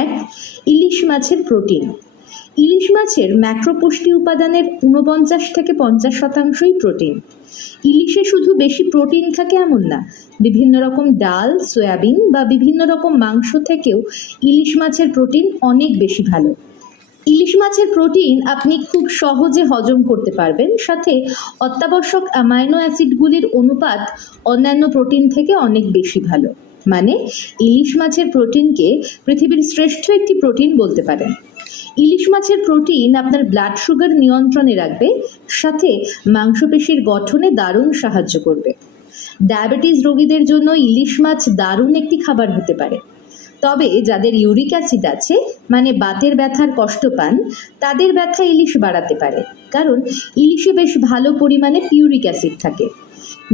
এক, ইলিশ মাছের প্রোটিন। ইলিশ মাছের ম্যাক্রোপুষ্টি উপাদানের ৪৯ থেকে ৫০% প্রোটিন। ইলিশে শুধু বেশি প্রোটিন থাকে এমন না, বিভিন্ন রকম ডাল, সয়াবিন বা বিভিন্ন রকম মাংস থেকেও ইলিশ মাছের প্রোটিন অনেক বেশি ভালো। ইলিশ মাছের প্রোটিন আপনি খুব সহজে হজম করতে পারবেন, সাথে অত্যাবশ্যক অ্যামাইনো অ্যাসিডগুলির অনুপাত অন্যান্য প্রোটিন থেকে অনেক বেশি ভালো। মানে ইলিশ মাছের প্রোটিনকে পৃথিবীর শ্রেষ্ঠ একটি প্রোটিন বলতে পারেন। ইলিশ মাছের প্রোটিন আপনার ব্লাড সুগার নিয়ন্ত্রণে রাখবে, সাথে মাংসপেশির গঠনে দারুণ সাহায্য করবে। ডায়াবেটিস রোগীদের জন্য ইলিশ মাছ দারুণ একটি খাবার হতে পারে। তবে যাদের ইউরিক অ্যাসিড আছে, মানে বাতের ব্যথার কষ্ট পান, তাদের ব্যথা ইলিশ বাড়াতে পারে, কারণ ইলিশে বেশ ভালো পরিমাণে পিউরিক অ্যাসিড থাকে।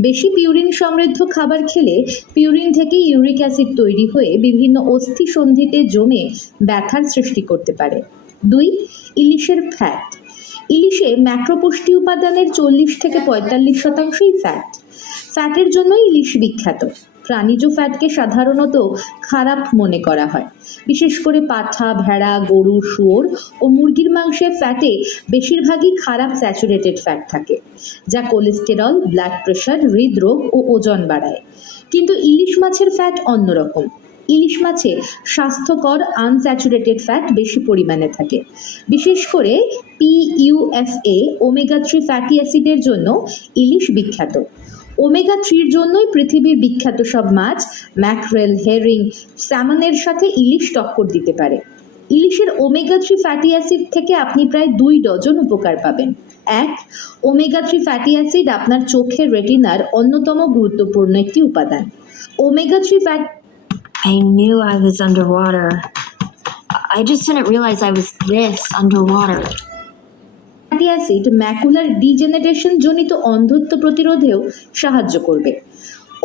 বেশি পিউরিন সমৃদ্ধ খাবার খেলে পিউরিন থেকে ইউরিক অ্যাসিড তৈরি হয়ে বিভিন্ন অস্থি সন্ধিতে জমে ব্যথার সৃষ্টি করতে পারে। ২, ইলিশের ফ্যাট। ইলিশে ম্যাক্রোপুষ্টি উপাদানের ৪০ থেকে ৪৫%ই ফ্যাট। ফ্যাটের জন্যই ইলিশ বিখ্যাত। প্রাণীজ ফ্যাটকে সাধারণত খারাপ মনে করা হয়, বিশেষ করে পাঠা, ভেড়া, গরু, শুয়োর ও মুরগির মাংসে ফ্যাটে বেশিরভাগই খারাপ স্যাচুরেটেড ফ্যাট থাকে, যা কোলেস্টেরল, ব্লাড প্রেশার, হৃদরোগ ও ওজন বাড়ায়। কিন্তু ইলিশ মাছের ফ্যাট অন্যরকম। ইলিশ মাছে স্বাস্থ্যকর আনস্যাচুরেটেড ফ্যাট বেশি পরিমাণে থাকে। বিশেষ করে PUFA ওমেগা-3 ফ্যাটি অ্যাসিডের জন্য ইলিশ বিখ্যাত। ওমেগা-3 জন্যই পৃথিবীর বিখ্যাত সব মাছ ম্যাকরেল, হেরিং, স্যামনের সাথে ইলিশ টক্কর দিতে পারে। ইলিশের ওমেগা-3 ফ্যাটি অ্যাসিড থেকে আপনি প্রায় 2 ডজন উপকার পাবেন। ১, ওমেগা-3 ফ্যাটি অ্যাসিড আপনার চোখের রেটিনার অন্যতম গুরুত্বপূর্ণ একটি উপাদান। Omega-3 fat I knew I was underwater. I just didn't realize I was this underwater. Fatty acid macular degeneration জনিত অন্ধত্ব প্রতিরোধেও সাহায্য করবে।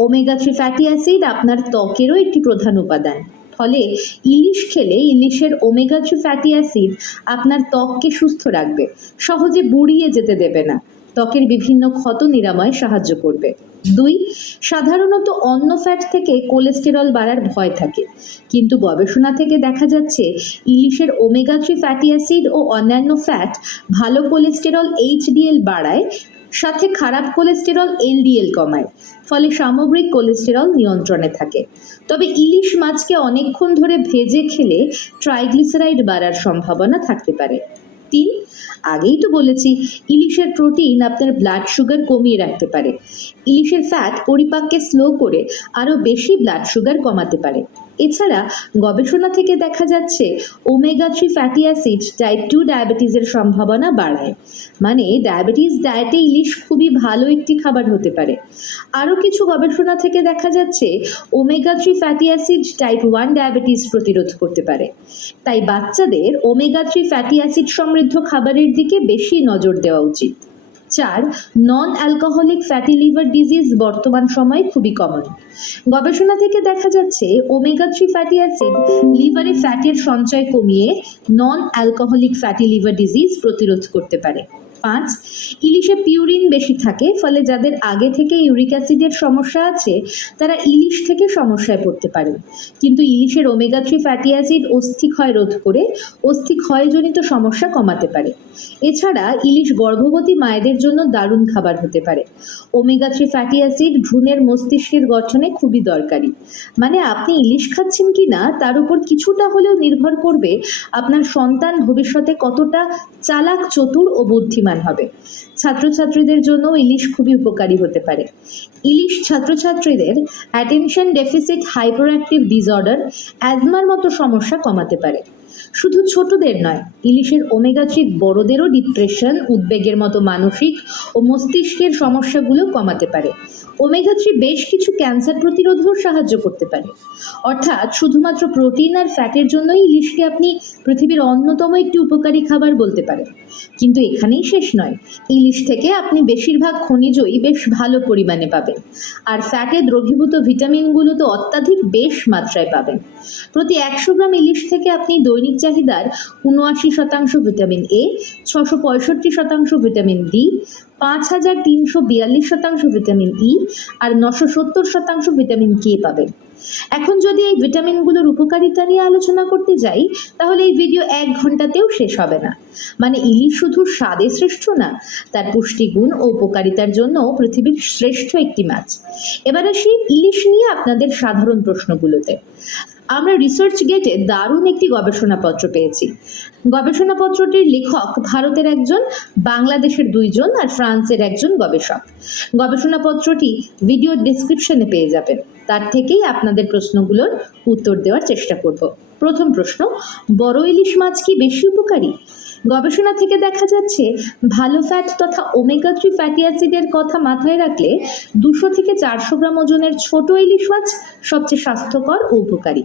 ওমেগা-3 ফ্যাটি অ্যাসিড আপনার ত্বকেরও একটি প্রধান উপাদান। ফলে ইলিশ খেলে ইলিশের ওমেগা-3 ফ্যাটি অ্যাসিড আপনার ত্বককে সুস্থ রাখবে, সহজে বুড়িয়ে যেতে দেবে না, ত্বকের বিভিন্ন ক্ষত নিরাময়ে সাহায্য করবে। ২, সাধারণত অন্য ফ্যাট থেকে কোলেস্টেরল বাড়ার ভয় থাকে, কিন্তু গবেষণা থেকে দেখা যাচ্ছে ইলিশের ওমেগা-3 ফ্যাটি অ্যাসিড ও অন্যান্য ফ্যাট ভালো কোলেস্টেরল HDL বাড়ায়, সাথে খারাপ কোলেস্টেরল LDL কমায়, ফলে সামগ্রিক কোলেস্টেরল নিয়ন্ত্রণে থাকে। তবে ইলিশ মাছকে অনেকক্ষণ ধরে ভেজে খেলে ট্রাইগ্লিসারাইড বাড়ার সম্ভাবনা থাকতে পারে। ৩, আগেই তো বলেছি ইলিশের প্রোটিন আপনার ব্লাড সুগার কমিয়ে রাখতে পারে। ইলিশের ফ্যাট পরিপাককে স্লো করে আরও বেশি ব্লাড সুগার কমাতে পারে। এছাড়া গবেষণা থেকে দেখা যাচ্ছে ওমেগা-3 ফ্যাটি অ্যাসিড টাইপ 2 ডায়াবেটিসের সম্ভাবনা বাড়ায়। মানে ডায়াবেটিস ডায়েটে ইলিশ খুবই ভালো একটি খাবার হতে পারে। আরও কিছু গবেষণা থেকে দেখা যাচ্ছে omega-3 fatty acid type 1 diabetes প্রতিরোধ করতে পারে। তাই বাচ্চাদের ওমেগা-3 ফ্যাটি অ্যাসিড সমৃদ্ধ খাবারের দিকে বেশি নজর দেওয়া উচিত। ৪, non alcoholic fatty liver disease বর্তমান সময়ে খুবই কমন। গবেষণা থেকে দেখা যাচ্ছে ওমেগা-3 ফ্যাটি অ্যাসিড লিভারে ফ্যাটের সঞ্চয় কমিয়ে non alcoholic fatty liver disease প্রতিরোধ করতে পারে। ৫, ইলিশে পিউরিন বেশি থাকে, ফলে যাদের আগে থেকে ইউরিক অ্যাসিডের সমস্যা আছে তারা ইলিশ থেকে সমস্যায় পড়তে পারেন। কিন্তু ইলিশের ওমেগা-3 ফ্যাটি অ্যাসিড অস্থিক্ষয় রোধ করে অস্থিক্ষয়জনিত সমস্যা কমাতে পারে। এছাড়া ইলিশ গর্ভবতী মায়েদের জন্য দারুণ খাবার হতে পারে। ওমেগা-3 ফ্যাটি অ্যাসিড ভ্রূণের মস্তিষ্কের গঠনে খুবই দরকারি। মানে আপনি ইলিশ খাচ্ছেন কি না তার উপর কিছুটা হলেও নির্ভর করবে আপনার সন্তান ভবিষ্যতে কতটা চালাক, চতুর ও বুদ্ধিমান হবে। ছাত্রছাত্রীদের জন্য ইলিশ খুবই উপকারী হতে পারে। ইলিশ ছাত্রছাত্রীদের attention deficit hyperactive disorder, অ্যাজমার মতো সমস্যা কমাতে পারে। শুধু ছোটদের নয়, ইলিশের ওমেগা-3 বড়দেরও ডিপ্রেশন, উদ্বেগের মতো মানসিক ও মস্তিষ্কের সমস্যাগুলো কমাতে পারে। ওমেগা-3 বেশ কিছু ক্যান্সার প্রতিরোধেও সাহায্য করতে পারে। অর্থাৎ শুধুমাত্র প্রোটিন আর ফ্যাটের জন্যই ইলিশকে আপনি পৃথিবীর অন্যতম একটি উপকারী খাবার বলতে পারেন। কিন্তু এখানেই শেষ নয়, ইলিশ থেকে আপনি বেশিরভাগ খনিজই বেশ ভালো পরিমাণে পাবেন, আর ফ্যাটে দ্রবীভূত ভিটামিনগুলো তো অত্যাধিক বেশ মাত্রায় পাবেন। প্রতি 100 গ্রাম ইলিশ থেকে আপনি দৈনিক চাহিদার 79% vitamin A, 665% vitamin D, 5342% vitamin E আর 970% ভিটামিন K পাবেন। এখন যদি এই ভিটামিনগুলোর উপকারিতা নিয়ে আলোচনা করতে যাই তাহলে এই ভিডিও 1 ঘন্টাতেও শেষ হবে না। মানে ইলিশ শুধু স্বাদে শ্রেষ্ঠ না, তার পুষ্টিগুণ ও উপকারিতার জন্য পৃথিবীর শ্রেষ্ঠ একটি মাছ। এবার আসি ইলিশ নিয়ে আপনাদের সাধারণ প্রশ্নগুলোতে। আমরা রিসার্চ গেটে দারুণ একটি গবেষণাপত্র পেয়েছি। গবেষণাপত্রটির লেখক ভারতের একজন, বাংলাদেশের 2 জন আর ফ্রান্সের একজন গবেষক। গবেষণাপত্রটি ভিডিও ডেসক্রিপশনে পেয়ে যাবেন, তার থেকেই আপনাদের প্রশ্নগুলোর উত্তর দেওয়ার চেষ্টা করব। প্রথম প্রশ্ন, বড় ইলিশ মাছ কি বেশি উপকারী? গবেষণা থেকে দেখা যাচ্ছে ভালো ফ্যাট তথা ওমেগা 3 ফ্যাটি অ্যাসিডের কথা মাথায় রাখলে 200 থেকে 400 গ্রাম ওজনের ছোট ইলিশ মাছ সবচেয়ে স্বাস্থ্যকর ও উপকারী।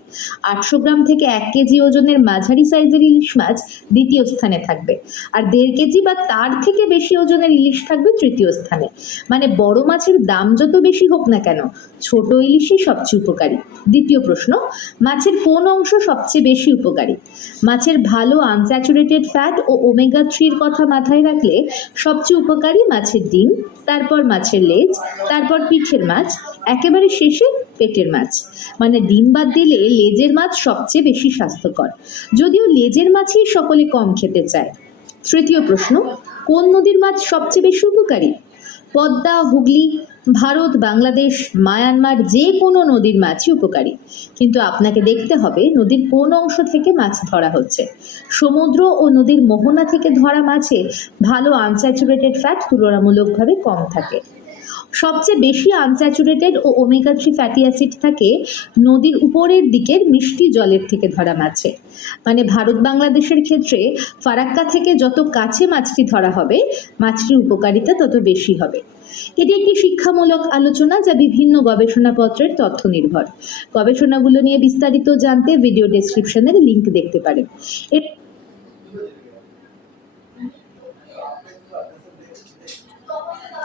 800 গ্রাম থেকে 1 কেজি ওজনের মাঝারি সাইজের ইলিশ মাছ দ্বিতীয় স্থানে থাকবে, আর 1.5 কেজি বা তার থেকে বেশি ওজনের ইলিশ থাকবে তৃতীয় স্থানে। মানে বড় মাছের দাম যত বেশি হোক না কেন, ছোট ইলিশই সবচেয়ে উপকারী। দ্বিতীয় প্রশ্ন, মাছের কোন অংশ সবচেয়ে বেশি উপকারী? মাছের ভালো আনস্যাচুরেটেড ফ্যাট ও ওমেগা 3 কথা মাথায় রাখলে সবচেয়ে উপকারী মাছের ডিম, তারপর মাছের লেজ, তারপর পিঠের মাছ, একেবারে শেষে পেটের মাছ। মানে ডিম বাদ দিলে লেজের মাছ সবচেয়ে বেশি স্বাস্থ্যকর, যদিও লেজের মাছই সকলে কম খেতে চায়। তৃতীয় প্রশ্ন, কোন নদীর মাছ সবচেয়ে বেশি উপকারী? পদ্মা, হুগলি, ভারত, বাংলাদেশ, মায়ানমার যে কোনো নদীর মাছই উপকারী, কিন্তু আপনাকে দেখতে হবে নদীর কোন অংশ থেকে মাছ ধরা হচ্ছে। সমুদ্র ও নদীর মোহনা থেকে ধরা মাছে ভালো আনস্যাচুরেটেড ফ্যাট তুলনামূলকভাবে কম থাকে। সবচেয়ে বেশি আনস্যাচুরেটেড ও ওমেগা 3 ফ্যাটি অ্যাসিড থাকে নদীর উপরের দিকের মিষ্টি জলের থেকে ধরা মাছে। মানে ভারত বাংলাদেশের ক্ষেত্রে ফারাক্কা থেকে যত কাছে মাছটি ধরা হবে, মাছটির উপকারিতা তত বেশি হবে। এটি একটি শিক্ষামূলক আলোচনা যা বিভিন্ন গবেষণাপত্রের তথ্য নির্ভর। গবেষণাগুলো নিয়ে বিস্তারিত জানতে ভিডিও ডেসক্রিপশনের লিংক দেখতে পারেন।